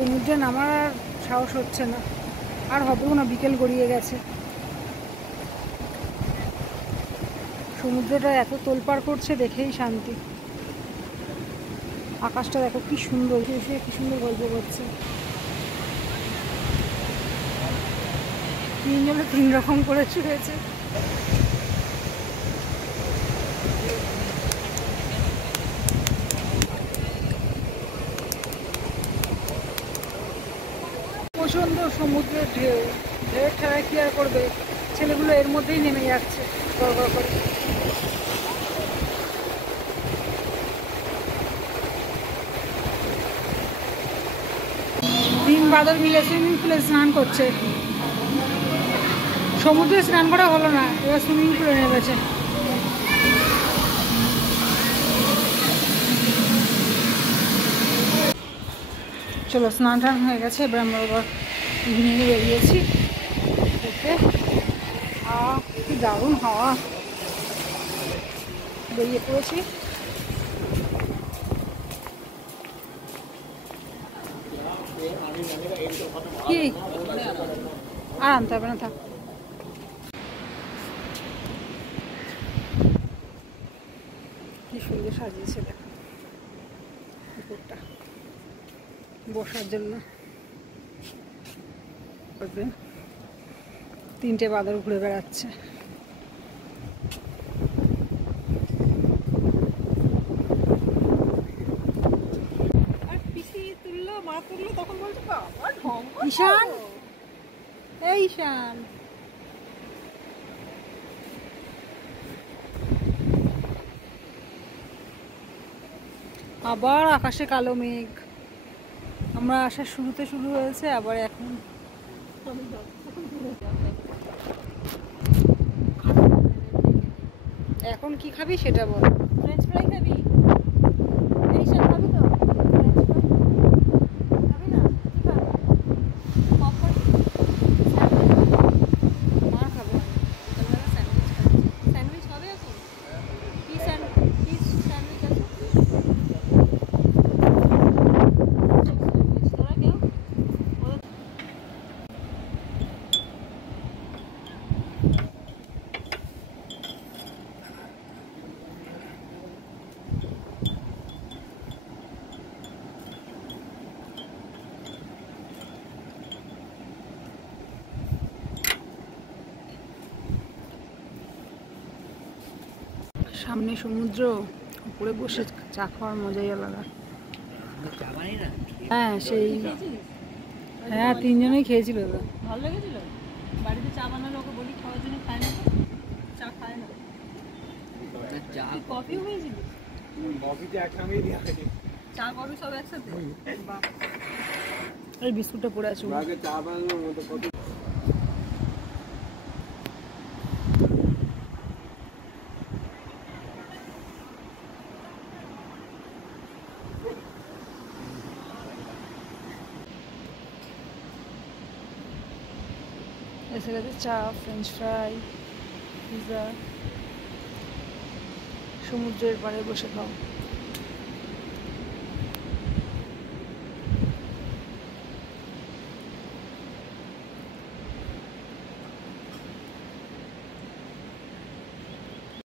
সমুদ্রে নামার আর সাহস হচ্ছে না, আর হবেও না, বিকেল গড়িয়ে গেছে। সমুদ্রটা এত তোলপাড় করছে, দেখেই শান্তি। আকাশটা দেখো কি সুন্দর, এসে কি সুন্দর গল্প করছে। তিনজনে তিন রকম করে ছুঁড়েছে। প্রচন্ড সমুদ্রের ঢেউ, ঢেউয়ের ঠেলায় কি আর করবে, ছেলেগুলো এর মধ্যেই নেমে যাচ্ছে গড়গড় করে। দিন বাদল মিলে সুইমিং পুলে স্নান করছে। সমুদ্রে স্নান করা হলো না, এবার সুইমিং পুলে নেমেছে। চলো, স্নান টান হয়ে গেছে, এবার আমরা আবার ইভিনিংয়ে বেরিয়েছি দেখতে। কি দারুণ হাওয়া, বেরিয়ে পড়েছি। কি আর আনতে হবে না, থাক। কি সুন্দর সাজিয়েছে দেখো পুকুরটা বসার জন্য। তিনটে বাদর ঘুরে বেড়াচ্ছে। ঈশান, এই ঈশান, আবার আকাশে কালো মেঘ। আমরা আসার শুরুতে শুরু হয়েছে, আবার এখন। এখন কি খাবি সেটা বল। ফ্রেঞ্চ ফ্রাই খাবি? এই সব খাবি তো? খাবি না? কি খাবি? পপকর্ন? মা খাবে। বিকালবেলা স্যান্ডউইচ খাচ্ছি। স্যান্ডউইচ হবে এখন? কি স্যান্ডউইচ আছে? তোরা কেউ? সামনে সমুদ্র, উপরে বসে চা খাওয়ার মজাই আলাদা। হ্যাঁ সেই, হ্যাঁ তিনজনেই খেয়েছিল। ভালো লেগেছিল। বাড়িতে চা বানালো, ওকে বলি খাওয়ার জন্য, খায় না, চা খায় না। কফি হয়েছিল, কফিতে একসঙ্গেই দেওয়া হয়েছে, চা কফি সব একসাথে। এই বিস্কুটটা পড়ে আছে। চা বানানোর মতো কত। এসে গেছে চা, ফ্রেঞ্চ ফ্রাই, পিৎজা। সমুদ্রের পাড়ে বসে খাও।